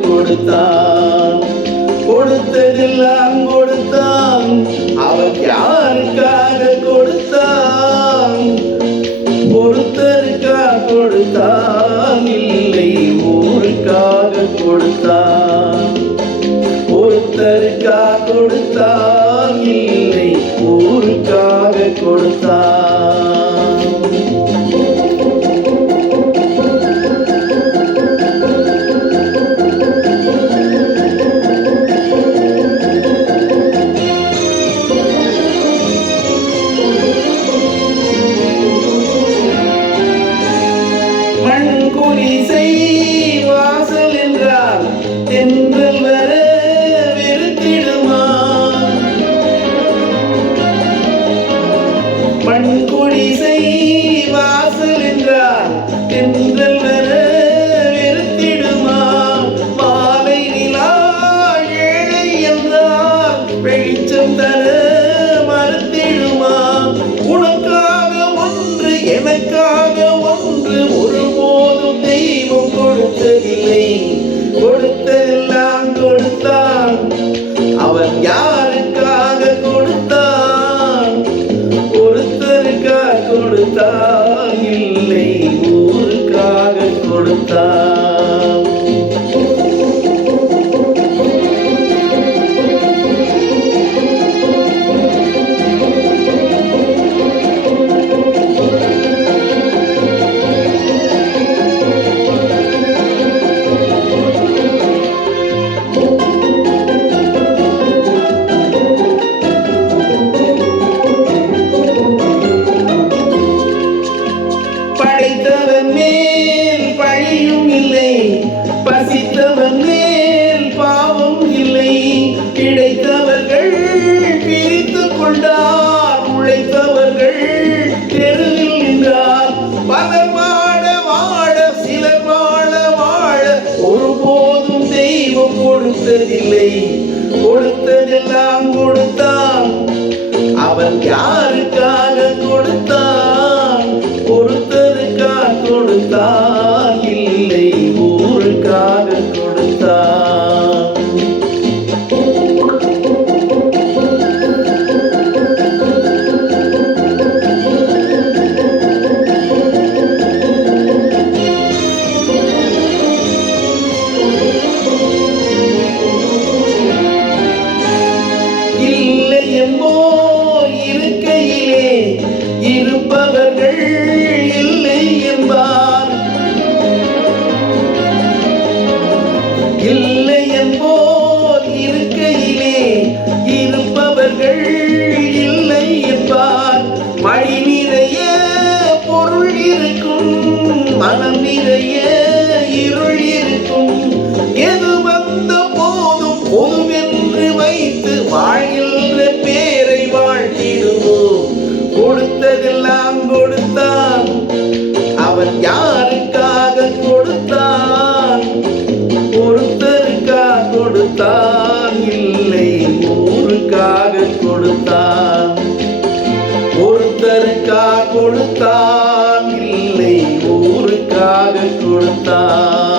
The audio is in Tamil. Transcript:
கொடுத்தான். கொடுத்ததெல்லாம் கொடுத்தான். அவன் யார்? in the তা கொடுத்ததில்லை. கொடுத்ததெல்லாம் கொடுத்தான். அவன் யாருக்காக கொடுத்தான்? பொறுத்ததுக்காக கொடுத்தான். கொடுத்ததெல்லாம் கொடுத்தான். அவன் யாருக்காக கொடுத்தான்? ஒருத்தருக்காக கொடுத்தான். இல்லை ஊருக்காக கொடுத்தான். ஒருத்தருக்காக கொடுத்தான். இல்லை ஊருக்காக கொடுத்தான்.